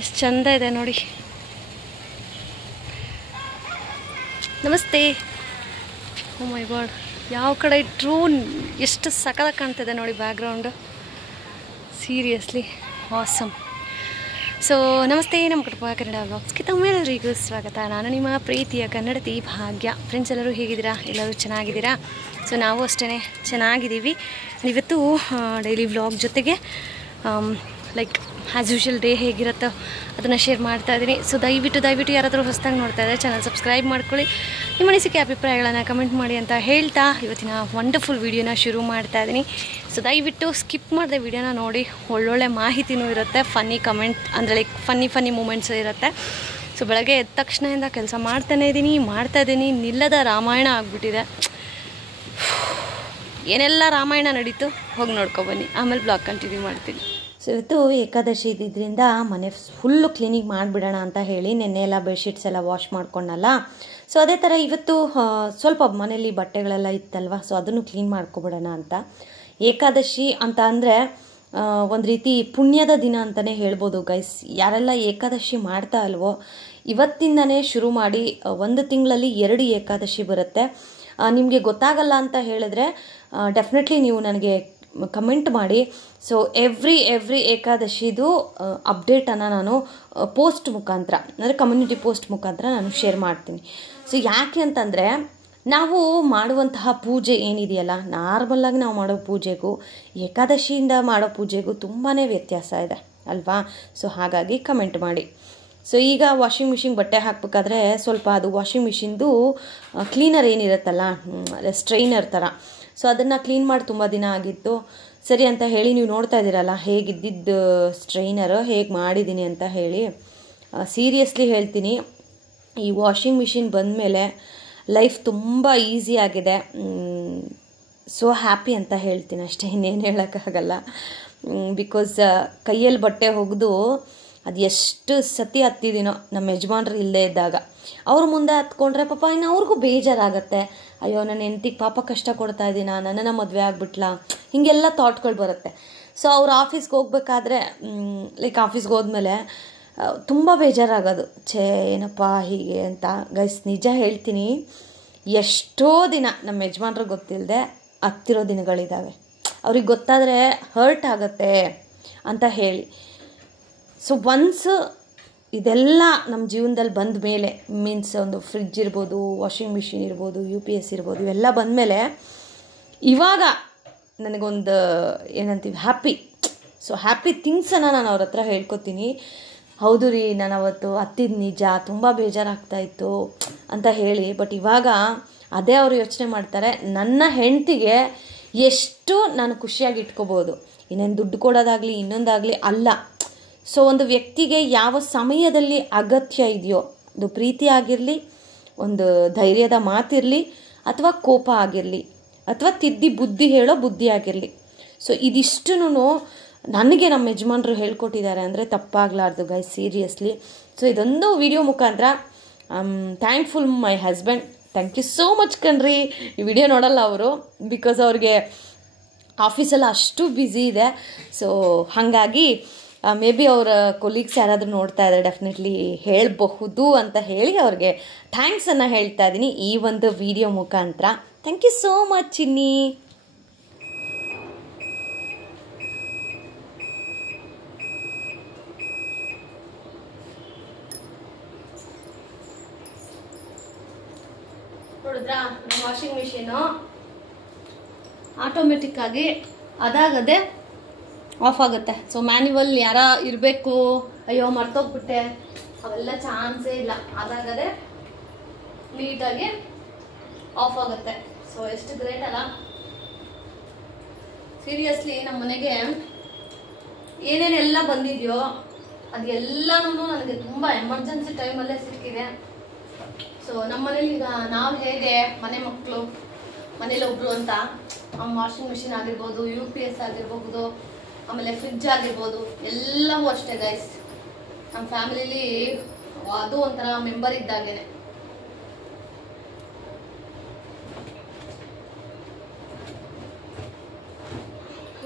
ಎಷ್ಟು ಚಂದ ಇದೆ ನೋಡಿ. ನಮಸ್ತೆ. ಓ ಮೈ ಗಾಡ್, ಯಾವ ಕಡೆ ಇಟ್ಟರೂ ಎಷ್ಟು ಸಖತ್ತಾಗಿ ಕಾಣ್ತಿದೆ ನೋಡಿ ಬ್ಯಾಕ್ಗ್ರೌಂಡು. Seriously awesome. ಸೊ ನಮಸ್ತೆ, ನಮ್ಮ ಕುಟುಂಬ ಕನ್ನಡ ವ್ಲಾಗ್ಸ್ಗೆ ತಮ್ಮೆಲ್ಲರಿಗೂ ಸ್ವಾಗತ. ನಾನು ನಿಮ್ಮ ಪ್ರೀತಿಯ ಕನ್ನಡತಿ ಭಾಗ್ಯ. ಫ್ರೆಂಡ್ಸ್ ಎಲ್ಲರೂ ಹೇಗಿದ್ದೀರಾ? ಎಲ್ಲರೂ ಚೆನ್ನಾಗಿದ್ದೀರಾ? ಸೊ ನಾವು ಅಷ್ಟೇ ಚೆನ್ನಾಗಿದ್ದೀವಿ. ಇವತ್ತು ಡೈಲಿ ವ್ಲಾಗ್ ಜೊತೆಗೆ ಲೈಕ್ ಆ್ಯಸ್ ಯೂಶುವಲ್ ಡೇ ಹೇಗಿರುತ್ತೋ ಅದನ್ನು ಶೇರ್ ಮಾಡ್ತಾ ಇದ್ದೀನಿ. ಸೊ ದಯವಿಟ್ಟು ಯಾರಾದರೂ ಹೊಸದಾಗಿ ನೋಡ್ತಾ ಇದ್ದರೆ ಚಾನಲ್ ಸಬ್ಸ್ಕ್ರೈಬ್ ಮಾಡ್ಕೊಳ್ಳಿ. ನಿಮ್ಮ ಅನಿಸಿಕೆ ಅಭಿಪ್ರಾಯಗಳನ್ನು ಕಮೆಂಟ್ ಮಾಡಿ ಅಂತ ಹೇಳ್ತಾ ಇವತ್ತಿನ ವಂಡರ್ಫುಲ್ ವೀಡಿಯೋನ ಶುರು ಮಾಡ್ತಾ ಇದ್ದೀನಿ. ಸೊ ದಯವಿಟ್ಟು ಸ್ಕಿಪ್ ಮಾಡಿದೆ ವೀಡಿಯೋನ ನೋಡಿ. ಒಳ್ಳೊಳ್ಳೆ ಮಾಹಿತಿನೂ ಇರುತ್ತೆ, ಫನ್ನಿ ಕಮೆಂಟ್ ಅಂದರೆ ಲೈಕ್ ಫನ್ನಿ ಮೂಮೆಂಟ್ಸ್ ಇರುತ್ತೆ. ಸೊ ಬೆಳಗ್ಗೆ ಎದ್ದ ತಕ್ಷಣದಿಂದ ಕೆಲಸ ಮಾಡ್ತಾ ಇದ್ದೀನಿ, ನಿಲ್ಲದ ರಾಮಾಯಣ ಆಗಿಬಿಟ್ಟಿದೆ. ಏನೆಲ್ಲ ರಾಮಾಯಣ ನಡೀತು ಹೋಗಿ ನೋಡ್ಕೊಬನ್ನಿ, ಆಮೇಲೆ ಬ್ಲಾಗ್ ಕಂಟಿನ್ಯೂ ಮಾಡ್ತೀನಿ. ಸೊ ಇವತ್ತು ಏಕಾದಶಿ ಇದ್ದಿದ್ದರಿಂದ ಮನೆ ಫುಲ್ಲು ಕ್ಲೀನಿಂಗ್ ಮಾಡಿಬಿಡೋಣ ಅಂತ ಹೇಳಿ ನೆನ್ನೆ ಎಲ್ಲ ಬೆಡ್ಶೀಟ್ಸ್ ಎಲ್ಲ ವಾಶ್ ಮಾಡ್ಕೊಂಡಲ್ಲ. ಸೊ ಅದೇ ಥರ ಇವತ್ತು ಸ್ವಲ್ಪ ಮನೇಲಿ ಬಟ್ಟೆಗಳೆಲ್ಲ ಇತ್ತಲ್ವ, ಸೊ ಅದನ್ನು ಕ್ಲೀನ್ ಮಾಡ್ಕೊಬಿಡೋಣ ಅಂತ. ಏಕಾದಶಿ ಅಂತ ಅಂದರೆ ಒಂದು ರೀತಿ ಪುಣ್ಯದ ದಿನ ಅಂತಲೇ ಹೇಳ್ಬೋದು ಗೈಸ್. ಯಾರೆಲ್ಲ ಏಕಾದಶಿ ಮಾಡ್ತಾ ಅಲ್ವೋ ಇವತ್ತಿಂದನೇ ಶುರು ಮಾಡಿ, ಒಂದು ತಿಂಗಳಲ್ಲಿ 2 ಏಕಾದಶಿ ಬರುತ್ತೆ. ನಿಮಗೆ ಗೊತ್ತಾಗಲ್ಲ ಅಂತ ಹೇಳಿದ್ರೆ ಡೆಫಿನೆಟ್ಲಿ ನೀವು ನನಗೆ ಕಮೆಂಟ್ ಮಾಡಿ. ಸೊ ಎವ್ರಿ ಏಕಾದಶಿದು ಅಪ್ಡೇಟನ್ನು ನಾನು ಪೋಸ್ಟ್ ಮುಖಾಂತರ ಅಂದರೆ ಕಮ್ಯುನಿಟಿ ಪೋಸ್ಟ್ ಮುಖಾಂತರ ನಾನು ಶೇರ್ ಮಾಡ್ತೀನಿ. ಸೊ ಯಾಕೆ ಅಂತಂದರೆ ನಾವು ಮಾಡುವಂತಹ ಪೂಜೆ ಏನಿದೆಯಲ್ಲ, ನಾರ್ಮಲಾಗಿ ನಾವು ಮಾಡೋ ಪೂಜೆಗೂ ಏಕಾದಶಿಯಿಂದ ಮಾಡೋ ಪೂಜೆಗೂ ತುಂಬಾ ವ್ಯತ್ಯಾಸ ಇದೆ ಅಲ್ವಾ? ಸೊ ಹಾಗಾಗಿ ಕಮೆಂಟ್ ಮಾಡಿ. ಸೊ ಈಗ ವಾಷಿಂಗ್ ಮಿಷಿನ್ ಬಟ್ಟೆ ಹಾಕಬೇಕಾದ್ರೆ ಸ್ವಲ್ಪ ಅದು ವಾಷಿಂಗ್ ಮಿಷಿನ್ದು ಕ್ಲೀನರ್ ಏನಿರುತ್ತಲ್ಲ, ಸ್ಟ್ರೈನರ್ ಥರ, ಸೊ ಅದನ್ನು ಕ್ಲೀನ್ ಮಾಡಿ ತುಂಬ ದಿನ ಆಗಿತ್ತು. ಸರಿ ಅಂತ ಹೇಳಿ ನೀವು ನೋಡ್ತಾ ಇದ್ದೀರಲ್ಲ ಹೇಗಿದ್ದಿದ್ದು ಸ್ಟ್ರೈನರು ಹೇಗೆ ಮಾಡಿದ್ದೀನಿ ಅಂತ ಹೇಳಿ. ಸೀರಿಯಸ್ಲಿ ಹೇಳ್ತೀನಿ, ಈ ವಾಷಿಂಗ್ ಮಿಷಿನ್ ಬಂದಮೇಲೆ ಲೈಫ್ ತುಂಬ ಈಸಿ ಆಗಿದೆ. ಸೋ ಹ್ಯಾಪಿ ಅಂತ ಹೇಳ್ತೀನಿ ಅಷ್ಟೇ, ಇನ್ನೇನು ಹೇಳೋಕ್ಕಾಗಲ್ಲ. ಬಿಕಾಸ್ ಕೈಯಲ್ಲಿ ಬಟ್ಟೆ ಒಗೆದು ಅದು ಎಷ್ಟು ಸತಿ ಹತ್ತಿದ್ದೀನೋ ನಮ್ಮ ಯಜಮಾನ್ರು ಇಲ್ಲದೇ ಇದ್ದಾಗ. ಅವ್ರ ಮುಂದೆ ಹತ್ಕೊಂಡ್ರೆ ಪಾಪ ಇನ್ನು ಅವ್ರಿಗೂ ಬೇಜಾರಾಗತ್ತೆ. ಅಯ್ಯೋ ನನ್ನ ಹೆಂಡ್ತಿಗೆ ಪಾಪ ಕಷ್ಟ ಕೊಡ್ತಾ ಇದ್ದೀನ, ನನ್ನನ್ನು ಮದುವೆ ಆಗ್ಬಿಟ್ಲಾ, ಹೀಗೆಲ್ಲ ಥಾಟ್ಗಳು ಬರುತ್ತೆ. ಸೊ ಅವ್ರು ಆಫೀಸ್ಗೆ ಹೋಗ್ಬೇಕಾದ್ರೆ ಲೈಕ್ ಆಫೀಸ್ಗೆ ಹೋದ್ಮೇಲೆ ತುಂಬ ಬೇಜಾರಾಗೋದು, ಏನಪ್ಪ ಹೀಗೆ ಅಂತ. ಗೈಸ್ ನಿಜ ಹೇಳ್ತೀನಿ, ಎಷ್ಟೋ ದಿನ ನಮ್ಮ ಯಜಮಾನ್ರಿಗೆ ಗೊತ್ತಿಲ್ಲದೆ ಹತ್ತಿರೋ ದಿನಗಳಿದ್ದಾವೆ. ಅವ್ರಿಗೆ ಗೊತ್ತಾದರೆ ಹರ್ಟ್ ಆಗುತ್ತೆ ಅಂತ ಹೇಳಿ. ಸೊ ಒನ್ಸ್ ಇದೆಲ್ಲ ನಮ್ಮ ಜೀವನದಲ್ಲಿ ಬಂದ ಮೇಲೆ, ಮೀನ್ಸ್ ಒಂದು ಫ್ರಿಡ್ಜ್ ಇರ್ಬೋದು, ವಾಷಿಂಗ್ ಮಿಷಿನ್ ಇರ್ಬೋದು, UPS ಇರ್ಬೋದು, ಇವೆಲ್ಲ ಬಂದಮೇಲೆ ಇವಾಗ ನನಗೊಂದು ಏನಂತೀವಿ ಹ್ಯಾಪಿ. ಸೊ ಹ್ಯಾಪಿ ಥಿಂಗ್ಸನ್ನು ನಾನು ಅವ್ರ ಹತ್ರ ಹೇಳ್ಕೊತೀನಿ. ಹೌದು ರೀ, ನಾನು ಅವತ್ತು ಹತ್ತಿದ ನಿಜ, ತುಂಬ ಬೇಜಾರಾಗ್ತಾಯಿತ್ತು ಅಂತ ಹೇಳಿ. ಬಟ್ ಇವಾಗ ಅದೇ ಅವರು ಯೋಚನೆ ಮಾಡ್ತಾರೆ, ನನ್ನ ಹೆಂಡತಿಗೆ ಎಷ್ಟು ನಾನು ಖುಷಿಯಾಗಿ ಇಟ್ಕೋಬೋದು, ಇನ್ನೇನು ದುಡ್ಡು ಕೊಡೋದಾಗಲಿ ಇನ್ನೊಂದಾಗಲಿ ಅಲ್ಲ. ಸೊ ಒಂದು ವ್ಯಕ್ತಿಗೆ ಯಾವ ಸಮಯದಲ್ಲಿ ಅಗತ್ಯ ಇದೆಯೋ, ಅದು ಪ್ರೀತಿ ಆಗಿರಲಿ, ಒಂದು ಧೈರ್ಯದ ಮಾತಿರಲಿ, ಅಥವಾ ಕೋಪ ಆಗಿರಲಿ, ಅಥವಾ ತಿದ್ದಿ ಬುದ್ಧಿ ಹೇಳೋ ಬುದ್ಧಿ ಆಗಿರಲಿ. ಸೊ ಇದಿಷ್ಟು ನನಗೆ ನಮ್ಮ ಯಜಮಾನ್ರು ಹೇಳ್ಕೊಟ್ಟಿದ್ದಾರೆ ಅಂದರೆ ತಪ್ಪಾಗಲಾರ್ದು ಗೈಸ್, ಸೀರಿಯಸ್ಲಿ. ಸೊ ಇದೊಂದು ವಿಡಿಯೋ ಮುಖಾಂತರ thankful my husband. Thank you so much ಕಣ್ರಿ. ಈ ವಿಡಿಯೋ ನೋಡಲ್ಲ ಅವರು, ಬಿಕಾಸ್ ಅವ್ರಿಗೆ ಆಫೀಸೆಲ್ಲ ಅಷ್ಟು ಬ್ಯುಸಿ ಇದೆ. ಸೊ ಹಾಗಾಗಿ ಮೇ ಬಿ ಅವರ ಕೊಲೀಗ್ಸ್ ಯಾರಾದರೂ ನೋಡ್ತಾ ಇದ್ದಾರೆ, ಡೆಫಿನೆಟ್ಲಿ ಹೇಳಬಹುದು ಅಂತ ಹೇಳಿ ಅವ್ರಿಗೆ ಥ್ಯಾಂಕ್ಸನ್ನು ಹೇಳ್ತಾ ಇದ್ದೀನಿ ಈ ಒಂದು ವಿಡಿಯೋ ಮುಖಾಂತರ. ಥ್ಯಾಂಕ್ ಯು ಸೋ ಮಚ್ ಚಿನ್ನಿ. ನೋಡಿದ್ರಾ, ನಮ್ಮ ವಾಷಿಂಗ್ ಮಿಷಿನು ಆಟೋಮೆಟಿಕ್ ಆಗಿ ಅದಾಗದೆ ಆಫ್ ಆಗುತ್ತೆ. ಸೊ ಮ್ಯಾನ್ಯುವಲ್ ಯಾರ ಇರಬೇಕು, ಅಯ್ಯೋ ಮರ್ತೋಗ್ಬಿಟ್ಟೆ, ಅವೆಲ್ಲ ಚಾನ್ಸೇ ಇಲ್ಲ. ಅದಾಗದೆ ನೀಟಾಗಿ ಆಫ್ ಆಗುತ್ತೆ. ಸೊ ಎಷ್ಟು ಗ್ರೇಟ್ ಅಲ್ಲ. ಸೀರಿಯಸ್ಲಿ ನಮ್ಮ ಮನೆಗೆ ಏನೇನೆಲ್ಲ ಬಂದಿದೆಯೋ ಅದೆಲ್ಲನೂ ನನಗೆ ತುಂಬ ಎಮರ್ಜೆನ್ಸಿ ಟೈಮಲ್ಲೇ ಸಿಕ್ಕಿದೆ. ಸೊ ನಮ್ಮ ಮನೇಲಿ ಈಗ ನಾವು ಹೇಗೆ ಮನೆ ಮಕ್ಕಳು ಮನೇಲಿ ಒಬ್ರು ಅಂತ, ವಾಷಿಂಗ್ ಮಿಷಿನ್ ಆಗಿರ್ಬೋದು, UPS ಆಗಿರ್ಬೋದು, ಆಮೇಲೆ ಫ್ರಿಡ್ಜ್ ಆಗಿರ್ಬೋದು, ಎಲ್ಲವೂ ಅಷ್ಟೇ ಗೈಸ್. ನಮ್ಮ ಫ್ಯಾಮಿಲಿಲಿ ಅದು ಒಂಥರ ಮೆಂಬರ್ ಇದ್ದಾಗೇನೆ.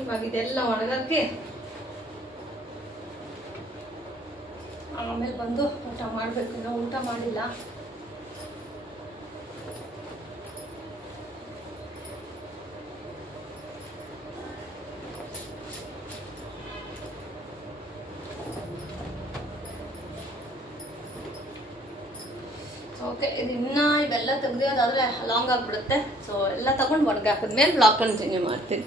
ಇವಾಗ ಇದೆಲ್ಲ ಒಣಗಕ್ಕೆ ಆಮೇಲೆ ಬಂದು ಊಟ ಮಾಡಬೇಕು. ಇನ್ನೂ ಊಟ ಮಾಡಿಲ್ಲ. ಓಕೆ, ಇದು ಇನ್ನೂ ಇವೆಲ್ಲ ತೆಗ್ದಿಯೋದಾದರೆ ಲಾಂಗ್ ಆಗಿಬಿಡುತ್ತೆ. ಸೊ ಎಲ್ಲ ತಗೊಂಡು ಹೊರಗೆ ಹಾಕಿದ್ಮೇಲೆ ಬ್ಲಾಗ್ ಕಂಟಿನ್ಯೂ ಮಾಡ್ತೀನಿ.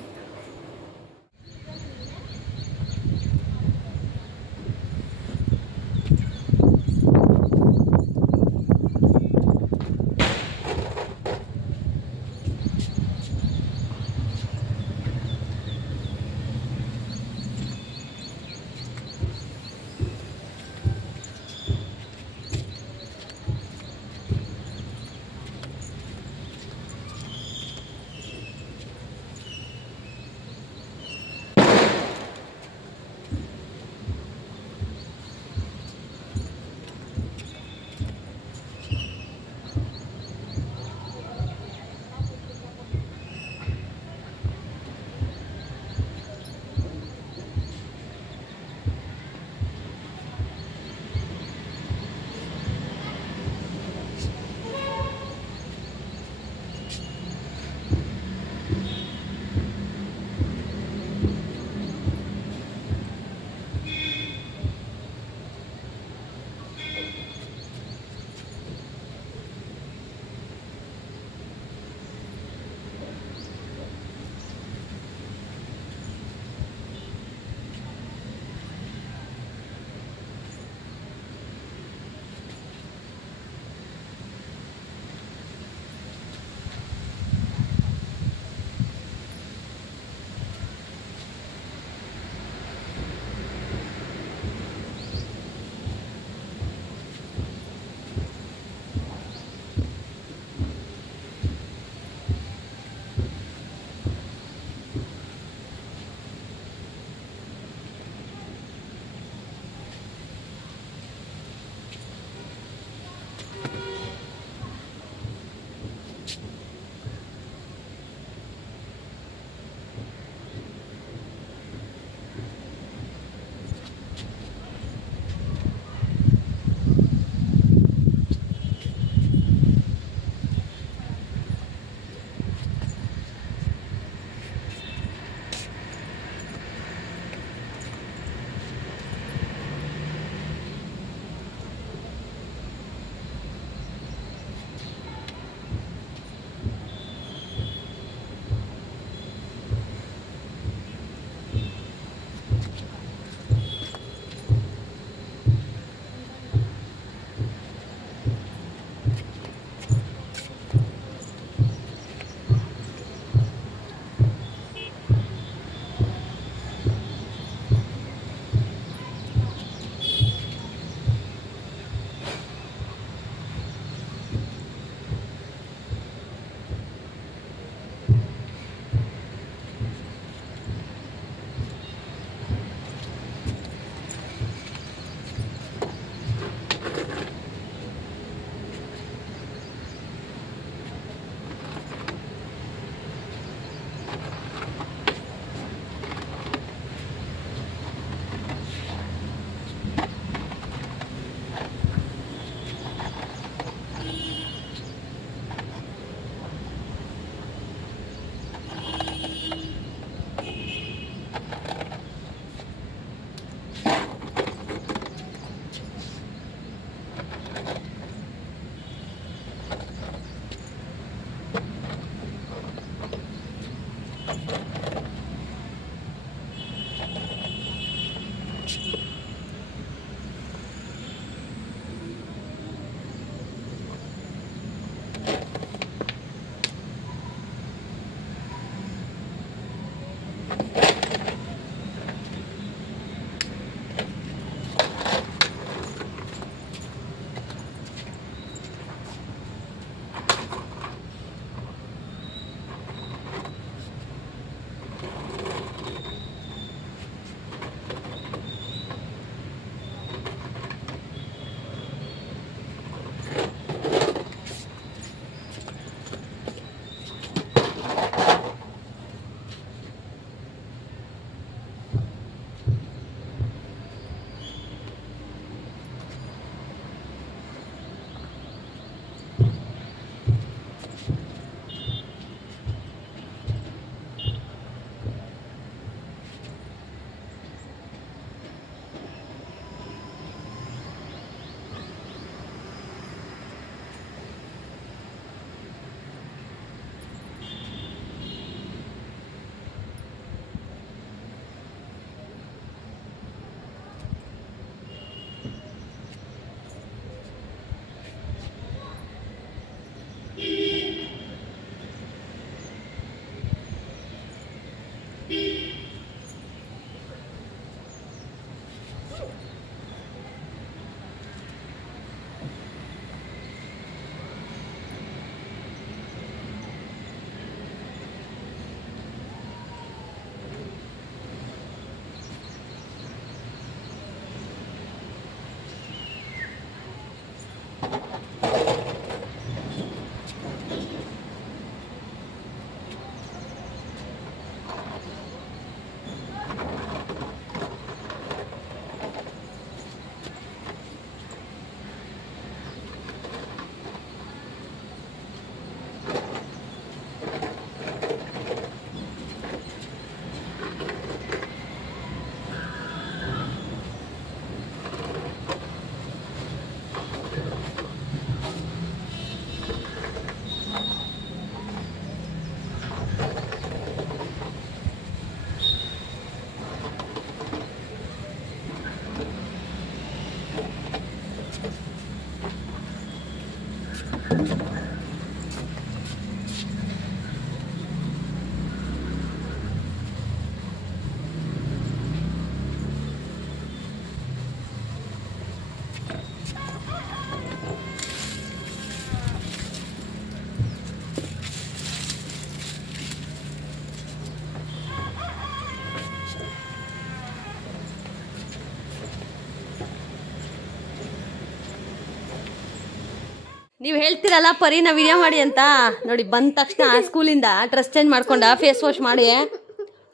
ನೀವು ಹೇಳ್ತೀರಲ್ಲ ಪರಿನ ವಿಡಿಯೋ ಮಾಡಿ ಅಂತ. ನೋಡಿ ಬಂದ ತಕ್ಷಣ ಸ್ಕೂಲಿಂದ ಡ್ರೆಸ್ ಚೇಂಜ್ ಮಾಡ್ಕೊಂಡ ಫೇಸ್ ವಾಶ್ ಮಾಡಿ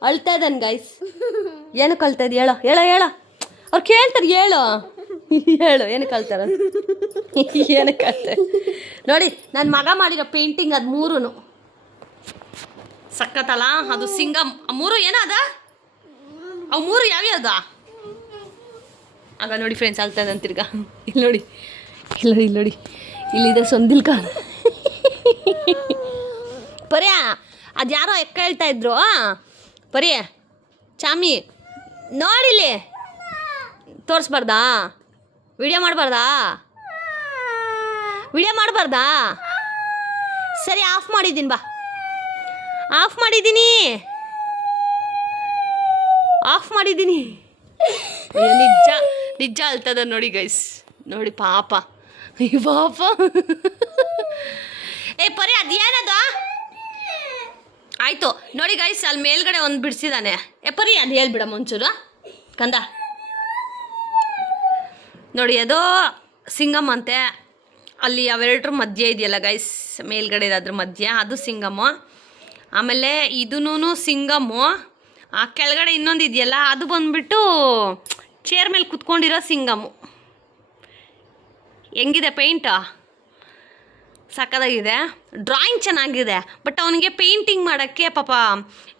ಅಳ್ತಾ ಇದ್ದಾನೆ ಗೈಸ್. ಏನಕ್ಕೆ ಅಳ್ತಾ ಇದ್ದ ಹೇಳೋ ಹೇಳೋ ಹೇಳೋ. ಅವ್ರು ಕೇಳ್ತಾರೆ ಹೇಳು ಹೇಳು ಏನಕ್ಕೆ ಅಳ್ತಾರ ಏನಕ್ಕೆ ಅಳ್ತಾರೆ. ನೋಡಿ ನನ್ನ ಮಗ ಮಾಡಿರೋ ಪೇಂಟಿಂಗ್ ಅದು 3 ಸಕ್ಕತ್ತಲ್ಲ. ಅದು ಸಿಂಗಮ್ 3 ಏನದ ಅವು 3 ಯಾವ್ಯಾವ್ದ ಆಗ ನೋಡಿ ಫ್ರೆಂಡ್ಸ್ ಅಳ್ತಾ ಇದ್ದಾನೆ ತಿರ್ಗ. ಇಲ್ಲಿ ನೋಡಿ ಇಲ್ಲಿ ನೋಡಿ ಇಲ್ಲಿದೆ ಸೊಂದಿಲ್ ಕಾಲ ಪರಿಯಾ. ಅದು ಯಾರೋ ಎಕ್ಕ ಹೇಳ್ತಾ ಇದ್ರು ಪರಿಯ ಚಾಮಿ ನೋಡಿಲಿ ತೋರಿಸ್ಬಾರ್ದಾ ವಿಡಿಯೋ ಮಾಡಬಾರ್ದಾ ಸರಿ ಆಫ್ ಮಾಡಿದ್ದೀನಿ ಬಾ ಆಫ್ ಮಾಡಿದ್ದೀನಿ ನಿಜ ನಿಜ ಅಳ್ತದ ನೋಡಿ ಗೈಸ್. ನೋಡಿ ಪಾಪ ಪಾಪ ಏ ಪರಿ ಅದೇನದು ಆಯ್ತು ನೋಡಿ ಗೈಸ್. ಅಲ್ಲಿ ಮೇಲ್ಗಡೆ ಒಂದು ಬಿಡಿಸಿದಾನೆ. ಏ ಪರಿ ಅದು ಹೇಳ್ಬಿಡ ಮುಂಚೂರು ಕಂದ. ನೋಡಿ ಅದು ಸಿಂಗಮ್ ಅಂತೆ. ಅಲ್ಲಿ ಅವೆರಡರ ಮಧ್ಯೆ ಇದೆಯಲ್ಲ ಗೈಸ್, ಮೇಲ್ಗಡೆ ಅದ್ರ ಮಧ್ಯ ಅದು ಸಿಂಗಮ್ಮು. ಆಮೇಲೆ ಇದೂ ಸಿಂಗಮ್ಮು. ಆ ಕೆಳಗಡೆ ಇನ್ನೊಂದು ಇದೆಯಲ್ಲ ಅದು ಬಂದ್ಬಿಟ್ಟು ಚೇರ್ ಮೇಲೆ ಕುತ್ಕೊಂಡಿರೋ ಸಿಂಗಮ್ಮು. ಹೆಂಗಿದೆ ಪೇಂಟ? ಸಕ್ಕದಾಗಿದೆ. ಡ್ರಾಯಿಂಗ್ ಚೆನ್ನಾಗಿದೆ. ಬಟ್ ಅವನಿಗೆ ಪೇಂಟಿಂಗ್ ಮಾಡೋಕ್ಕೆ ಪಾಪ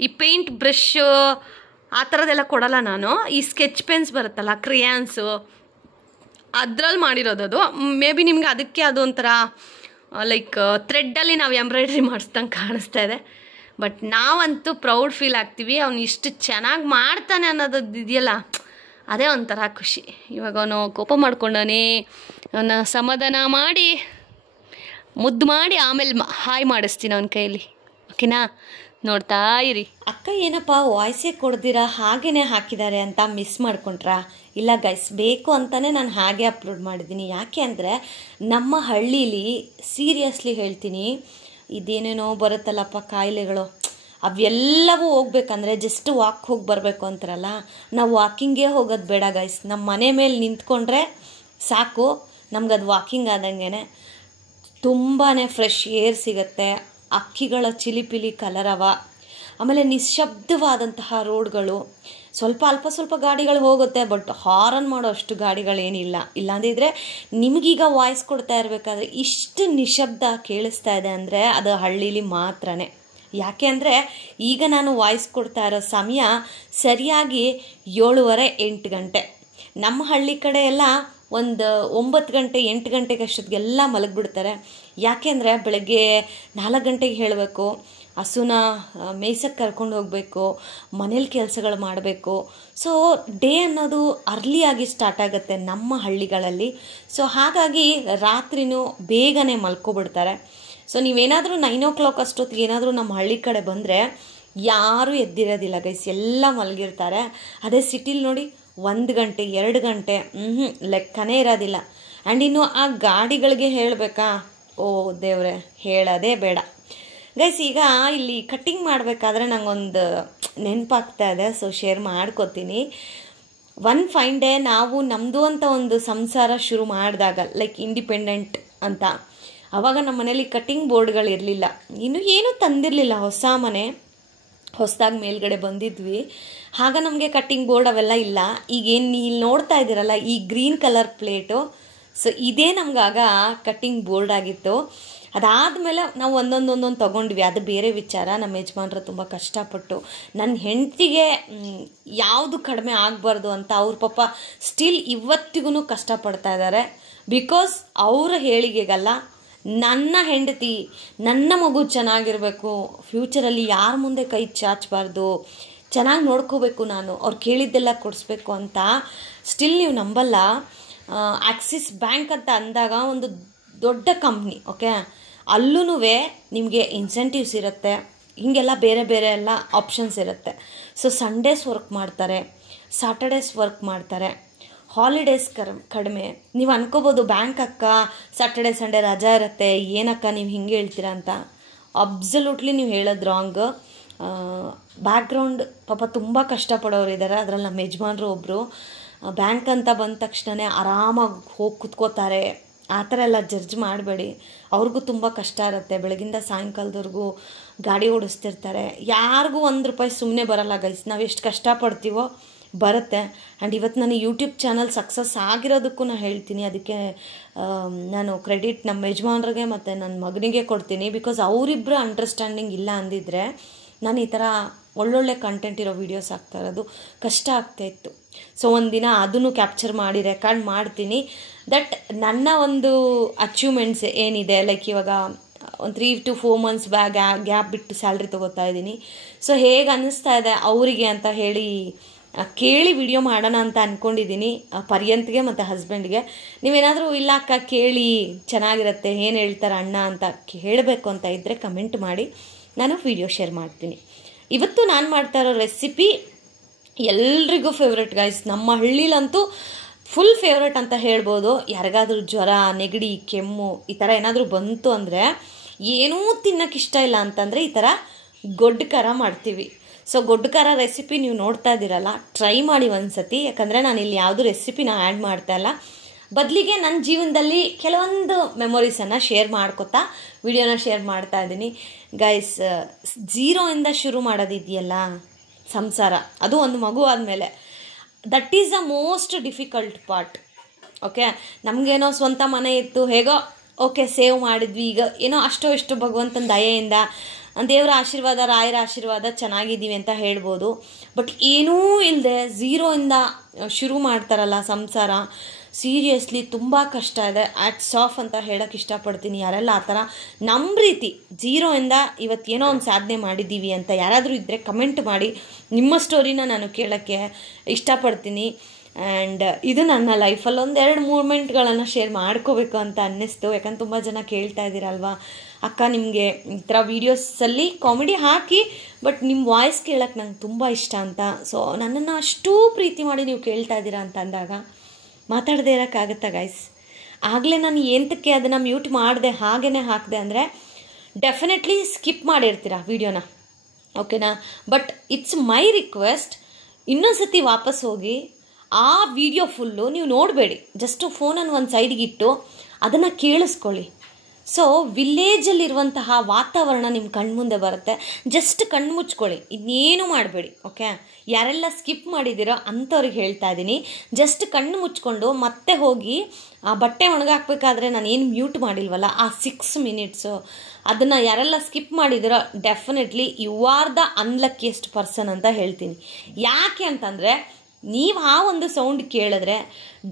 ಈ ಪೇಂಟ್ ಬ್ರಷು ಆ ಥರದ್ದೆಲ್ಲ ಕೊಡಲ್ಲ ನಾನು. ಈ ಸ್ಕೆಚ್ ಪೆನ್ಸ್ ಬರುತ್ತಲ್ಲ ಕ್ರಿಯಾನ್ಸು ಅದ್ರಲ್ಲಿ ಮಾಡಿರೋದದು. ಮೇ ಬಿ ನಿಮ್ಗೆ ಅದಕ್ಕೆ ಅದು ಒಂಥರ ಲೈಕ್ ಥ್ರೆಡ್ಡಲ್ಲಿ ನಾವು ಎಂಬ್ರಾಯ್ಡ್ರಿ ಮಾಡಿಸ್ದಂಗೆ ಕಾಣಿಸ್ತಾ ಇದೆ. ಬಟ್ ನಾವಂತೂ ಪ್ರೌಡ್ ಫೀಲ್ ಆಗ್ತೀವಿ. ಅವನು ಇಷ್ಟು ಚೆನ್ನಾಗಿ ಮಾಡ್ತಾನೆ ಅನ್ನೋದು ಇದೆಯಲ್ಲ ಅದೇ ಒಂಥರ ಖುಷಿ. ಇವಾಗ ಅವನು ಕೋಪ ಮಾಡ್ಕೊಂಡವನೇ, ಅವನ ಸಮಾಧಾನ ಮಾಡಿ ಮುದ್ದು ಮಾಡಿ ಆಮೇಲೆ ಹಾಯ್ ಮಾಡಿಸ್ತೀನಿ ಅವನ ಕೈಯಲ್ಲಿ. ಓಕೆನಾ? ನೋಡ್ತಾ ಇರಿ. ಅಕ್ಕ ಏನಪ್ಪ ವಾಯ್ಸೇ ಕೊಡ್ದಿರಾ ಹಾಗೇ ಹಾಕಿದ್ದಾರೆ ಅಂತ ಮಿಸ್ ಮಾಡ್ಕೊಂಡ್ರಾ? ಇಲ್ಲ ಗೈಸ್, ಬೇಕು ಅಂತಲೇ ನಾನು ಹಾಗೆ ಅಪ್ಲೋಡ್ ಮಾಡಿದ್ದೀನಿ. ಯಾಕೆ ಅಂದರೆ ನಮ್ಮ ಹಳ್ಳೀಲಿ ಸೀರಿಯಸ್ಲಿ ಹೇಳ್ತೀನಿ, ಇದೇನೇನೋ ಬರುತ್ತಲ್ಲಪ್ಪ ಕಾಯಿಲೆಗಳು, ಅವೆಲ್ಲವೂ ಹೋಗ್ಬೇಕಂದ್ರೆ ಜಸ್ಟ್ ವಾಕ್ ಹೋಗಿ ಬರಬೇಕು ಅಂತಾರಲ್ಲ, ನಾವು ವಾಕಿಂಗೇ ಹೋಗೋದು ಬೇಡ ಗೈಸ್. ನಮ್ಮ ಮನೆ ಮೇಲೆ ನಿಂತ್ಕೊಂಡ್ರೆ ಸಾಕು, ನಮ್ಗದು ವಾಕಿಂಗ್ ಆದಂಗೆ. ತುಂಬಾ ಫ್ರೆಶ್ ಏರ್ ಸಿಗುತ್ತೆ, ಅಕ್ಕಿಗಳ ಚಿಲಿಪಿಲಿ ಕಲರವ, ಆಮೇಲೆ ನಿಶ್ಶಬ್ದವಾದಂತಹ ರೋಡ್ಗಳು. ಅಲ್ಪ ಸ್ವಲ್ಪ ಗಾಡಿಗಳು ಹೋಗುತ್ತೆ, ಬಟ್ ಹಾರನ್ ಮಾಡೋ ಅಷ್ಟು ಗಾಡಿಗಳೇನಿಲ್ಲ. ಇಲ್ಲಾಂದಿದ್ರೆ ನಿಮಗೀಗ ವಾಯ್ಸ್ ಕೊಡ್ತಾ ಇರಬೇಕಾದ್ರೆ ಇಷ್ಟು ನಿಶಬ್ದ ಕೇಳಿಸ್ತಾ ಇದೆ ಅಂದರೆ ಅದು ಹಳ್ಳೀಲಿ ಮಾತ್ರನೇ. ಯಾಕೆ ಅಂದರೆ ಈಗ ನಾನು ವಾಯ್ಸ್ ಕೊಡ್ತಾ ಇರೋ ಸಮಯ ಸರಿಯಾಗಿ 7:30-8 ಗಂಟೆ. ನಮ್ಮ ಹಳ್ಳಿ ಕಡೆ ಎಲ್ಲ ಒಂದು 9 ಗಂಟೆ 8 ಗಂಟೆಗೆ ಅಷ್ಟೊತ್ತಿಗೆಲ್ಲ ಮಲಗಿಬಿಡ್ತಾರೆ. ಯಾಕೆ ಅಂದರೆ ಬೆಳಗ್ಗೆ 4 ಗಂಟೆಗೆ ಹೇಳಬೇಕು, ಹಸುನ ಮೇಯ್ಸಕ್ಕೆ ಕರ್ಕೊಂಡು ಹೋಗಬೇಕು, ಮನೇಲಿ ಕೆಲಸಗಳು ಮಾಡಬೇಕು. ಸೊ ಡೇ ಅನ್ನೋದು ಅರ್ಲಿಯಾಗಿ ಸ್ಟಾರ್ಟ್ ಆಗುತ್ತೆ ನಮ್ಮ ಹಳ್ಳಿಗಳಲ್ಲಿ. ಸೊ ಹಾಗಾಗಿ ರಾತ್ರಿನೂ ಬೇಗನೆ ಮಲ್ಕೊಬಿಡ್ತಾರೆ. ಸೊ ನೀವೇನಾದರೂ 9 o'clock ಅಷ್ಟೊತ್ತಿಗೆ ಏನಾದರೂ ನಮ್ಮ ಹಳ್ಳಿ ಕಡೆ ಬಂದರೆ ಯಾರೂ ಎದ್ದಿರೋದಿಲ್ಲ ಗೈಸ್, ಎಲ್ಲ ಮಲಗಿರ್ತಾರೆ. ಅದೇ ಸಿಟಿಲಿ ನೋಡಿ 1 ಗಂಟೆ 2 ಗಂಟೆ ಲೆಕ್ಕನೇ ಇರೋದಿಲ್ಲ. ಆ್ಯಂಡ್ ಇನ್ನು ಆ ಗಾಡಿಗಳಿಗೆ ಹೇಳಬೇಕಾ? ಓ ದೇವ್ರೆ, ಹೇಳೋದೇ ಬೇಡ ಗೈಸ್. ಈಗ ಇಲ್ಲಿ ಕಟ್ಟಿಂಗ್ ಮಾಡಬೇಕಾದ್ರೆ ನಂಗೊಂದು ನೆನಪಾಗ್ತಾ ಇದೆ, ಸೊ ಶೇರ್ ಮಾಡ್ಕೋತೀನಿ. ಒನ್ ಫೈನ್ ಡೇ ನಾವು ನಮ್ಮದು ಅಂತ ಒಂದು ಸಂಸಾರ ಶುರು ಮಾಡಿದಾಗ, ಲೈಕ್ ಇಂಡಿಪೆಂಡೆಂಟ್ ಅಂತ, ಆವಾಗ ನಮ್ಮ ಮನೇಲಿ ಕಟ್ಟಿಂಗ್ ಬೋರ್ಡ್ಗಳಿರಲಿಲ್ಲ, ಇನ್ನೂ ಏನೂ ತಂದಿರಲಿಲ್ಲ. ಹೊಸ ಮನೆ, ಹೊಸದಾಗಿ ಮೇಲ್ಗಡೆ ಬಂದಿದ್ವಿ. ಆಗ ನಮಗೆ ಕಟ್ಟಿಂಗ್ ಬೋರ್ಡ್ ಅವೆಲ್ಲ ಇಲ್ಲ. ಈಗೇನು ಇಲ್ಲಿ ನೋಡ್ತಾ ಇದ್ದೀರಲ್ಲ ಈ ಗ್ರೀನ್ ಕಲರ್ ಪ್ಲೇಟು, ಸೊ ಇದೇ ನಮಗಾಗ ಕಟ್ಟಿಂಗ್ ಬೋರ್ಡ್ ಆಗಿತ್ತು. ಅದಾದಮೇಲೆ ನಾವು ಒಂದೊಂದು ತೊಗೊಂಡ್ವಿ, ಅದು ಬೇರೆ ವಿಚಾರ. ನಮ್ಮ ಯಜಮಾನ್ರು ತುಂಬ ಕಷ್ಟಪಟ್ಟು ನನ್ನ ಹೆಂಡತಿಗೆ ಯಾವುದು ಕಡಿಮೆ ಆಗಬಾರ್ದು ಅಂತ ಅವ್ರ ಪಾಪ ಸ್ಟಿಲ್ ಇವತ್ತಿಗೂ ಕಷ್ಟಪಡ್ತಾ ಇದ್ದಾರೆ. ಬಿಕಾಸ್ ಅವರ ಹೇಳಿಗೆಗಲ್ಲ, ನನ್ನ ಹೆಂಡತಿ ನನ್ನ ಮಗು ಚೆನ್ನಾಗಿರಬೇಕು, ಫ್ಯೂಚರಲ್ಲಿ ಯಾರ ಮುಂದೆ ಕೈ ಚಾಚಬಾರ್ದು, ಚೆನ್ನಾಗಿ ನೋಡ್ಕೋಬೇಕು, ನಾನು ಅವ್ರು ಕೇಳಿದ್ದೆಲ್ಲ ಕೊಡಿಸ್ಬೇಕು ಅಂತ. ಸ್ಟಿಲ್ ನೀವು ನಂಬಲ್ಲ, ಆಕ್ಸಿಸ್ ಬ್ಯಾಂಕ್ ಅಂತ ಅಂದಾಗ ಒಂದು ದೊಡ್ಡ ಕಂಪ್ನಿ, ಓಕೆ, ಅಲ್ಲೂ ನಿಮಗೆ ಇನ್ಸೆಂಟಿವ್ಸ್ ಇರುತ್ತೆ, ಹೀಗೆಲ್ಲ ಬೇರೆ ಬೇರೆ ಎಲ್ಲ ಆಪ್ಷನ್ಸ್ ಇರುತ್ತೆ. ಸೊ ಸಂಡೇಸ್ ವರ್ಕ್ ಮಾಡ್ತಾರೆ, ಸಾಟರ್ಡೇಸ್ ವರ್ಕ್ ಮಾಡ್ತಾರೆ, ಹಾಲಿಡೇಸ್ ಕಡಿಮೆ. ನೀವು ಅನ್ಕೋಬೋದು ಬ್ಯಾಂಕ್ ಅಕ್ಕ ಸ್ಯಾಟರ್ಡೆ ಸಂಡೇ ರಜಾ ಇರುತ್ತೆ, ಏನಕ್ಕ ನೀವು ಹಿಂಗೆ ಹೇಳ್ತೀರಾ ಅಂತ. ಅಬ್ಸಲ್ಯೂಟ್ಲಿ ನೀವು ಹೇಳೋದು ರಾಂಗ್. ಬ್ಯಾಕ್ಗ್ರೌಂಡ್ ಪಾಪ ತುಂಬ ಕಷ್ಟಪಡೋರು ಇದ್ದಾರೆ. ಅದರಲ್ಲಿ ನಮ್ಮ ಯಜಮಾನ್ರು ಒಬ್ಬರು. ಬ್ಯಾಂಕ್ ಅಂತ ಬಂದ ತಕ್ಷಣ ಆರಾಮಾಗಿ ಹೋಗಿ ಕುತ್ಕೋತಾರೆ, ಆ ಥರ ಎಲ್ಲ ಜಡ್ಜ್ ಮಾಡಬೇಡಿ. ಅವ್ರಿಗೂ ತುಂಬ ಕಷ್ಟ ಇರುತ್ತೆ, ಬೆಳಗಿಂದ ಸಾಯಂಕಾಲದವರೆಗೂ ಗಾಡಿ ಓಡಿಸ್ತಿರ್ತಾರೆ. ಯಾರಿಗೂ ₹1 ಸುಮ್ಮನೆ ಬರೋಲ್ಲ ಗೈಸ್. ನಾವು ಎಷ್ಟು ಕಷ್ಟಪಡ್ತೀವೋ ಬರುತ್ತೆ. ಆ್ಯಂಡ್ ಇವತ್ತು ನಾನು ಯೂಟ್ಯೂಬ್ ಚಾನಲ್ ಸಕ್ಸಸ್ ಆಗಿರೋದಕ್ಕೂ ನಾನು ಹೇಳ್ತೀನಿ. ಅದಕ್ಕೆ ನಾನು ಕ್ರೆಡಿಟ್ ನಮ್ಮ ಯಜಮಾನ್ರಿಗೆ ಮತ್ತು ನನ್ನ ಮಗನಿಗೆ ಕೊಡ್ತೀನಿ. ಬಿಕಾಸ್ ಅವರಿಬ್ಬರು ಅಂಡರ್ಸ್ಟ್ಯಾಂಡಿಂಗ್ ಇಲ್ಲ ಅಂದಿದ್ರೆ ನಾನು ಈ ಥರ ಒಳ್ಳೊಳ್ಳೆ ಕಂಟೆಂಟ್ ಇರೋ ವೀಡಿಯೋಸ್ ಹಾಕ್ತಾ ಇರೋದು ಕಷ್ಟ ಆಗ್ತಾಯಿತ್ತು. ಸೊ ಒಂದಿನ ಅದನ್ನು ಕ್ಯಾಪ್ಚರ್ ಮಾಡಿ ರೆಕಾರ್ಡ್ ಮಾಡ್ತೀನಿ. ದಟ್ ನನ್ನ ಒಂದು ಅಚೀವ್ಮೆಂಟ್ಸ್ ಏನಿದೆ, ಲೈಕ್ ಇವಾಗ ಒಂದು 3 to 4 months ಗ್ಯಾಪ್ ಬಿಟ್ಟು ಸ್ಯಾಲ್ರಿ ತೊಗೋತಾ ಇದ್ದೀನಿ. ಸೊ ಹೇಗೆ ಅನ್ನಿಸ್ತಾ ಇದೆ ಅವರಿಗೆ ಅಂತ ಹೇಳಿ ಕೇಳಿ ವಿಡಿಯೋ ಮಾಡೋಣ ಅಂತ ಅಂದ್ಕೊಂಡಿದ್ದೀನಿ. ಪರ್ಯಂತ್ಗೆ ಮತ್ತು ಹಸ್ಬೆಂಡ್ಗೆ ನೀವೇನಾದರೂ ಇಲ್ಲ ಅಕ್ಕ ಕೇಳಿ ಚೆನ್ನಾಗಿರುತ್ತೆ, ಏನು ಹೇಳ್ತಾರೆ ಅಣ್ಣ ಅಂತ ಹೇಳಬೇಕು ಅಂತ ಇದ್ದರೆ ಕಮೆಂಟ್ ಮಾಡಿ, ನಾನು ವಿಡಿಯೋ ಶೇರ್ ಮಾಡ್ತೀನಿ. ಇವತ್ತು ನಾನು ಮಾಡ್ತಾ ಇರೋ ರೆಸಿಪಿ ಎಲ್ರಿಗೂ ಫೇವ್ರೆಟ್ ಗೈಸ್. ನಮ್ಮ ಹಳ್ಳಿಲಂತೂ ಫುಲ್ ಫೇವ್ರೆಟ್ ಅಂತ ಹೇಳ್ಬೋದು. ಯಾರಿಗಾದ್ರೂ ಜ್ವರ, ನೆಗಡಿ, ಕೆಮ್ಮು ಈ ಥರ ಏನಾದರೂ ಬಂತು ಅಂದರೆ, ಏನೂ ತಿನ್ನೋಕ್ಕೆ ಇಷ್ಟ ಇಲ್ಲ ಅಂತಂದರೆ ಈ ಥರ ಗೊಡ್ಡು ಖಾರ ಮಾಡ್ತೀವಿ. ಸೊ ಗೊಡ್ಡು ಖಾರ ರೆಸಿಪಿ ನೀವು ನೋಡ್ತಾ ಇದ್ದೀರಲ್ಲ, ಟ್ರೈ ಮಾಡಿ ಒಂದ್ಸತಿ. ಯಾಕಂದರೆ ನಾನು ಇಲ್ಲಿ ಯಾವುದು ರೆಸಿಪಿನ ಆ್ಯಡ್ ಮಾಡ್ತಾ ಇಲ್ಲ, ಬದಲಿಗೆ ನನ್ನ ಜೀವನದಲ್ಲಿ ಕೆಲವೊಂದು ಮೆಮೊರೀಸನ್ನು ಶೇರ್ ಮಾಡ್ಕೊತಾ ವಿಡಿಯೋನ ಶೇರ್ ಮಾಡ್ತಾ ಇದ್ದೀನಿ ಗೈಸ್. 0ಇಂದ ಶುರು ಮಾಡೋದಿದೆಯಲ್ಲ ಸಂಸಾರ, ಅದು ಒಂದು ಮಗು ಆದಮೇಲೆ, that is the most difficult part. Okay, ನಮಗೇನೋ ಸ್ವಂತ ಮನೆ ಇತ್ತು, ಹೇಗೋ ಓಕೆ ಸೇವ್ ಮಾಡಿದ್ವಿ. ಈಗ ಏನೋ ಅಷ್ಟೋ ಇಷ್ಟು ಭಗವಂತನ ದಯೆಯಿಂದ, ದೇವರ ಆಶೀರ್ವಾದ, ರಾಯರ ಆಶೀರ್ವಾದ ಚೆನ್ನಾಗಿದ್ದೀವಿ ಅಂತ ಹೇಳ್ಬೋದು. ಬಟ್ ಏನೂ ಇಲ್ಲದೆ 0ಇಂದ ಶುರು ಮಾಡ್ತಾರಲ್ಲ ಸಂಸಾರ, ಸೀರಿಯಸ್ಲಿ ತುಂಬ ಕಷ್ಟ ಇದೆ. ಆ್ಯಟ್ಸ್ ಆಫ್ ಅಂತ ಹೇಳೋಕ್ಕೆ ಇಷ್ಟಪಡ್ತೀನಿ. ಯಾರೆಲ್ಲ ಆ ಥರ ನಮ್ಮ ರೀತಿ 0ಇಂದ ಇವತ್ತೇನೋ ಒಂದು ಸಾಧನೆ ಮಾಡಿದ್ದೀವಿ ಅಂತ ಯಾರಾದರೂ ಇದ್ದರೆ ಕಮೆಂಟ್ ಮಾಡಿ. ನಿಮ್ಮ ಸ್ಟೋರಿನ ನಾನು ಕೇಳೋಕ್ಕೆ ಇಷ್ಟಪಡ್ತೀನಿ. ಆ್ಯಂಡ್ ಇದು ನನ್ನ ಲೈಫಲ್ಲಿ ಒಂದು 2 ಮೂಮೆಂಟ್ಗಳನ್ನು ಶೇರ್ ಮಾಡ್ಕೋಬೇಕು ಅಂತ ಅನ್ನಿಸ್ತು. ಯಾಕಂದ್ರೆ ತುಂಬ ಜನ ಕೇಳ್ತಾ ಇದ್ದೀರಲ್ವಾ, ಅಕ್ಕ ನಿಮಗೆ ಈ ಥರ ವೀಡಿಯೋಸಲ್ಲಿ ಕಾಮಿಡಿ ಹಾಕಿ, ಬಟ್ ನಿಮ್ಮ ವಾಯ್ಸ್ ಕೇಳೋಕ್ಕೆ ನಂಗೆ ತುಂಬ ಇಷ್ಟ ಅಂತ. ಸೊ ನನ್ನನ್ನು ಅಷ್ಟೂ ಪ್ರೀತಿ ಮಾಡಿ ನೀವು ಕೇಳ್ತಾ ಇದ್ದೀರಾ ಅಂತ ಅಂದಾಗ ಮಾತಾಡದೇ ಇರೋಕ್ಕಾಗತ್ತಾ ಗೈಸ್? ಆಗಲೇ ನಾನು ಎಂತಕ್ಕೆ ಅದನ್ನು ಮ್ಯೂಟ್ ಮಾಡಿದೆ ಹಾಗೇ ಹಾಕಿದೆ ಅಂದರೆ ಡೆಫಿನೆಟ್ಲಿ ಸ್ಕಿಪ್ ಮಾಡಿರ್ತೀರ ವೀಡಿಯೋನ, ಓಕೆನಾ? ಬಟ್ ಇಟ್ಸ್ ಮೈ ರಿಕ್ವೆಸ್ಟ್, ಇನ್ನೊಂದು ಸತಿ ವಾಪಸ್ ಹೋಗಿ ಆ ವಿಡಿಯೋ ಫುಲ್ಲು ನೀವು ನೋಡಬೇಡಿ. ಜಸ್ಟು ಫೋನನ್ನು ಒಂದು ಸೈಡ್ಗಿಟ್ಟು ಅದನ್ನು ಕೇಳಿಸ್ಕೊಳ್ಳಿ. ಸೊ ವಿಲೇಜಲ್ಲಿರುವಂತಹ ವಾತಾವರಣ ನಿಮ್ಮ ಕಣ್ಮುಂದೆ ಬರುತ್ತೆ. ಜಸ್ಟ್ ಕಣ್ಣು ಮುಚ್ಕೊಳ್ಳಿ, ಇನ್ನೇನು ಮಾಡಬೇಡಿ. ಓಕೆ, ಯಾರೆಲ್ಲ ಸ್ಕಿಪ್ ಮಾಡಿದ್ದೀರೋ ಅಂಥವ್ರಿಗೆ ಹೇಳ್ತಾ ಇದ್ದೀನಿ, ಜಸ್ಟ್ ಕಣ್ಣು ಮುಚ್ಕೊಂಡು ಮತ್ತೆ ಹೋಗಿ ಆ ಬಟ್ಟೆ ಒಣಗಾಕ್ಬೇಕಾದ್ರೆ ನಾನು ಏನು ಮ್ಯೂಟ್ ಮಾಡಿಲ್ವಲ್ಲ ಆ 6 minutes, ಅದನ್ನು ಯಾರೆಲ್ಲ ಸ್ಕಿಪ್ ಮಾಡಿದ್ದೀರೋ definitely you are the unluckiest person ಅಂತ ಹೇಳ್ತೀನಿ. ಯಾಕೆ ಅಂತಂದರೆ ನೀವು ಆ ಒಂದು ಸೌಂಡ್ ಕೇಳಿದ್ರೆ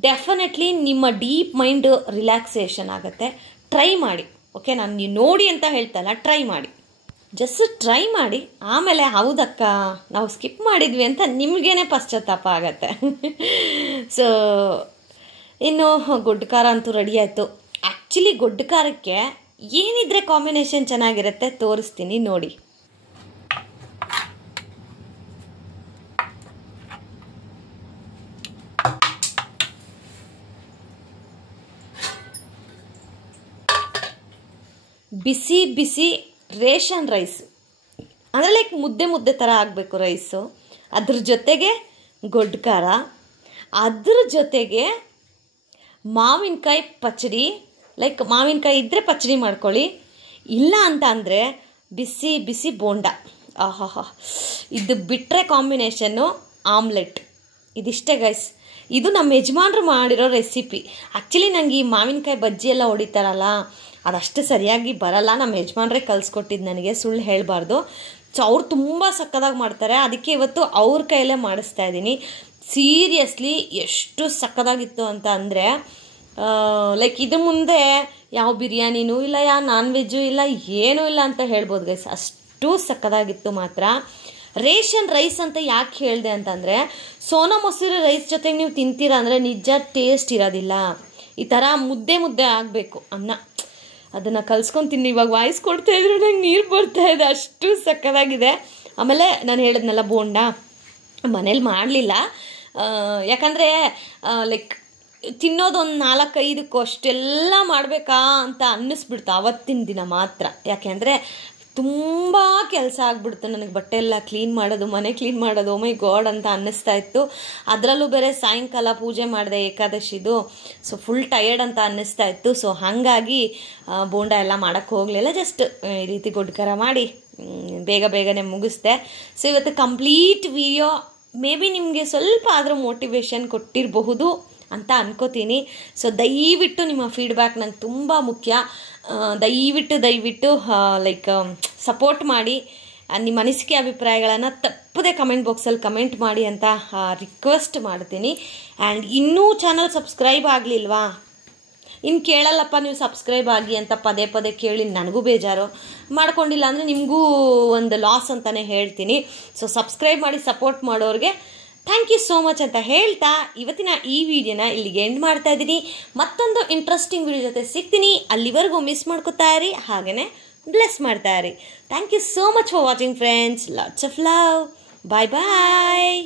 ಡೆಫಿನೆಟ್ಲಿ ನಿಮ್ಮ ಡೀಪ್ ಮೈಂಡ್ ರಿಲ್ಯಾಕ್ಸೇಷನ್ ಆಗುತ್ತೆ. ಟ್ರೈ ಮಾಡಿ. ಓಕೆ, ನಾನು ನೀವು ನೋಡಿ ಅಂತ ಹೇಳ್ತಲ್ಲ, ಟ್ರೈ ಮಾಡಿ, ಜಸ್ಟ್ ಟ್ರೈ ಮಾಡಿ. ಆಮೇಲೆ ಹೌದಕ್ಕ ನಾವು ಸ್ಕಿಪ್ ಮಾಡಿದ್ವಿ ಅಂತ ನಿಮಗೇನೆ ಪಶ್ಚಾತ್ತಾಪ ಆಗತ್ತೆ. ಸೊ ಇನ್ನು ಗೊಡ್ಡು ಖಾರ ಅಂತೂ ರೆಡಿ ಆಯಿತು. ಆ್ಯಕ್ಚುಲಿ ಗೊಡ್ಡು ಖಾರಕ್ಕೆ ಏನಿದ್ರೆ ಕಾಂಬಿನೇಷನ್ ಚೆನ್ನಾಗಿರುತ್ತೆ ತೋರಿಸ್ತೀನಿ ನೋಡಿ. ಬಿಸಿ ಬಿಸಿ ರೇಷನ್ ರೈಸ್ ಅಂದರೆ ಲೈಕ್ ಮುದ್ದೆ ಥರ ಆಗಬೇಕು ರೈಸು. ಅದ್ರ ಜೊತೆಗೆ ಗೊಡ್ಡು ಖಾರ, ಅದ್ರ ಜೊತೆಗೆ ಮಾವಿನಕಾಯಿ ಪಚ್ಚಡಿ. ಲೈಕ್ ಮಾವಿನಕಾಯಿ ಇದ್ದರೆ ಪಚ್ಚಡಿ ಮಾಡ್ಕೊಳ್ಳಿ, ಇಲ್ಲ ಅಂತ ಅಂದರೆ ಬಿಸಿ ಬಿಸಿ ಬೋಂಡ. ಆಹಾ, ಇದು ಬಿಟ್ಟರೆ ಕಾಂಬಿನೇಷನ್ನು ಆಮ್ಲೆಟ್. ಇದಿಷ್ಟೇ ಗೈಸ್. ಇದು ನಮ್ಮ ಯಜಮಾನ್ರು ಮಾಡಿರೋ ರೆಸಿಪಿ. ಆ್ಯಕ್ಚುಲಿ ನನಗೆ ಈ ಮಾವಿನಕಾಯಿ ಬಜ್ಜಿ ಎಲ್ಲ ಹೊಡಿತಾರಲ್ಲ ಅದಷ್ಟು ಸರಿಯಾಗಿ ಬರಲ್ಲ. ನಮ್ಮ ಯಜಮಾನ್ರೇ ಕಲಿಸ್ಕೊಟ್ಟಿದ್ದು ನನಗೆ, ಸುಳ್ಳು ಹೇಳಬಾರ್ದು. ಸೊ ಅವ್ರು ತುಂಬ ಸಕ್ಕದಾಗಿ ಮಾಡ್ತಾರೆ, ಅದಕ್ಕೆ ಇವತ್ತು ಅವ್ರ ಕೈಯಲ್ಲೇ ಮಾಡಿಸ್ತಾ ಇದ್ದೀನಿ. ಸೀರಿಯಸ್ಲಿ ಎಷ್ಟು ಸಕ್ಕದಾಗಿತ್ತು ಅಂತ ಅಂದರೆ, ಲೈಕ್ ಇದು ಮುಂದೆ ಯಾವ ಬಿರಿಯಾನಿನೂ ಇಲ್ಲ, ಯಾವ ನಾನ್ ವೆಜ್ಜು ಇಲ್ಲ, ಏನೂ ಇಲ್ಲ ಅಂತ ಹೇಳ್ಬೋದು ಗೈಸ್. ಅಷ್ಟು ಸಕ್ಕದಾಗಿತ್ತು ಮಾತ್ರ. ರೇಷನ್ ರೈಸ್ ಅಂತ ಯಾಕೆ ಹೇಳಿದೆ ಅಂತಂದರೆ, ಸೋನಾ ಮೊಸರು ರೈಸ್ ಜೊತೆಗೆ ನೀವು ತಿಂತೀರಾ ಅಂದರೆ ನಿಜ ಟೇಸ್ಟ್ ಇರೋದಿಲ್ಲ. ಈ ಥರ ಮುದ್ದೆ ಆಗಬೇಕು ಅನ್ನ. ಅದನ್ನು ಕಲ್ಸ್ಕೊತೀನಿ. ಇವಾಗ ವಾಯ್ಸ್ ಕೊಡ್ತಾ ಇದ್ರು ನಂಗೆ ನೀರು ಬರ್ತಾ ಇದೆ, ಅಷ್ಟು ಸಕ್ಕದಾಗಿದೆ. ಆಮೇಲೆ ನಾನು ಹೇಳಿದ್ನಲ್ಲ ಬೋಂಡ ಮನೇಲಿ ಮಾಡಲಿಲ್ಲ, ಯಾಕಂದರೆ ಲೈಕ್ ತಿನ್ನೋದೊಂದು 4-5 ಅಷ್ಟೆಲ್ಲ ಮಾಡಬೇಕಾ ಅಂತ ಅನ್ನಿಸ್ಬಿಡ್ತು ಆವತ್ತಿನ ದಿನ ಮಾತ್ರ. ಯಾಕೆ ಅಂದರೆ ತುಂಬ ಕೆಲಸ ಆಗ್ಬಿಡ್ತು ನನಗೆ. ಬಟ್ಟೆ ಎಲ್ಲ ಕ್ಲೀನ್ ಮಾಡೋದು, ಮನೆ ಕ್ಲೀನ್ ಮಾಡೋದು, ಓ ಮೈ ಗಾಡ್ ಅಂತ ಅನ್ನಿಸ್ತಾ ಇತ್ತು. ಅದರಲ್ಲೂ ಬೇರೆ ಸಾಯಂಕಾಲ ಪೂಜೆ ಮಾಡಿದೆ ಏಕಾದಶಿದು, ಸೊ ಫುಲ್ ಟಯರ್ಡ್ ಅಂತ ಅನ್ನಿಸ್ತಾ ಇತ್ತು. ಸೊ ಹಾಗಾಗಿ ಬೋಂಡ ಎಲ್ಲ ಮಾಡೋಕ್ಕೆ ಹೋಗಲಿಲ್ಲ, ಜಸ್ಟ್ ಈ ರೀತಿ ಗೊಡ್ಕರ ಮಾಡಿ ಬೇಗನೆ ಮುಗಿಸ್ದೆ. ಸೊ ಇವತ್ತು ಕಂಪ್ಲೀಟ್ ವಿಡಿಯೋ ಮೇ ಬಿ ನಿಮಗೆ ಸ್ವಲ್ಪ ಆದರೂ ಮೋಟಿವೇಶನ್ ಕೊಟ್ಟಿರಬಹುದು ಅಂತ ಅನ್ಕೋತೀನಿ. ಸೊ ದಯವಿಟ್ಟು ನಿಮ್ಮ ಫೀಡ್ಬ್ಯಾಕ್ ನಂಗೆ ತುಂಬ ಮುಖ್ಯ. ದಯವಿಟ್ಟು ಲೈಕ್ ಸಪೋರ್ಟ್ ಮಾಡಿ, ನಿಮ್ಮ ಅನಿಸಿಕೆ ಅಭಿಪ್ರಾಯಗಳನ್ನು ತಪ್ಪದೆ ಕಮೆಂಟ್ ಬಾಕ್ಸಲ್ಲಿ ಕಮೆಂಟ್ ಮಾಡಿ ಅಂತ ರಿಕ್ವೆಸ್ಟ್ ಮಾಡ್ತೀನಿ. ಆ್ಯಂಡ್ ಇನ್ನೂ ಚಾನಲ್ ಸಬ್ಸ್ಕ್ರೈಬ್ ಆಗಲಿಲ್ವಾ, ಇನ್ನು ಕೇಳಲ್ಲಪ್ಪ ನೀವು ಸಬ್ಸ್ಕ್ರೈಬ್ ಆಗಿ ಅಂತ ಪದೇ ಕೇಳಿ ನನಗೂ ಬೇಜಾರು. ಮಾಡ್ಕೊಂಡಿಲ್ಲ ಅಂದರೆ ನಿಮಗೂ ಒಂದು ಲಾಸ್ ಅಂತಲೇ ಹೇಳ್ತೀನಿ. ಸೊ ಸಬ್ಸ್ಕ್ರೈಬ್ ಮಾಡಿ ಸಪೋರ್ಟ್ ಮಾಡೋರಿಗೆ ಥ್ಯಾಂಕ್ ಯು ಸೋ ಮಚ್ ಅಂತ ಹೇಳ್ತಾ ಇವತ್ತಿನ ಈ ವಿಡಿಯೋನ ಇಲ್ಲಿಗೆ ಎಂಡ್ ಮಾಡ್ತಾ ಇದ್ದೀನಿ. ಮತ್ತೊಂದು ಇಂಟ್ರೆಸ್ಟಿಂಗ್ ವಿಡಿಯೋ ಜೊತೆ ಸಿಗ್ತೀನಿ. ಅಲ್ಲಿವರೆಗೂ ಮಿಸ್ ಮಾಡ್ಕೋತಾ ಇರಿ, ಹಾಗೆಯೇ ಬ್ಲೆಸ್ ಮಾಡ್ತಾ ಇರಿ. Thank you so much for watching friends. Lots of love. Bye bye.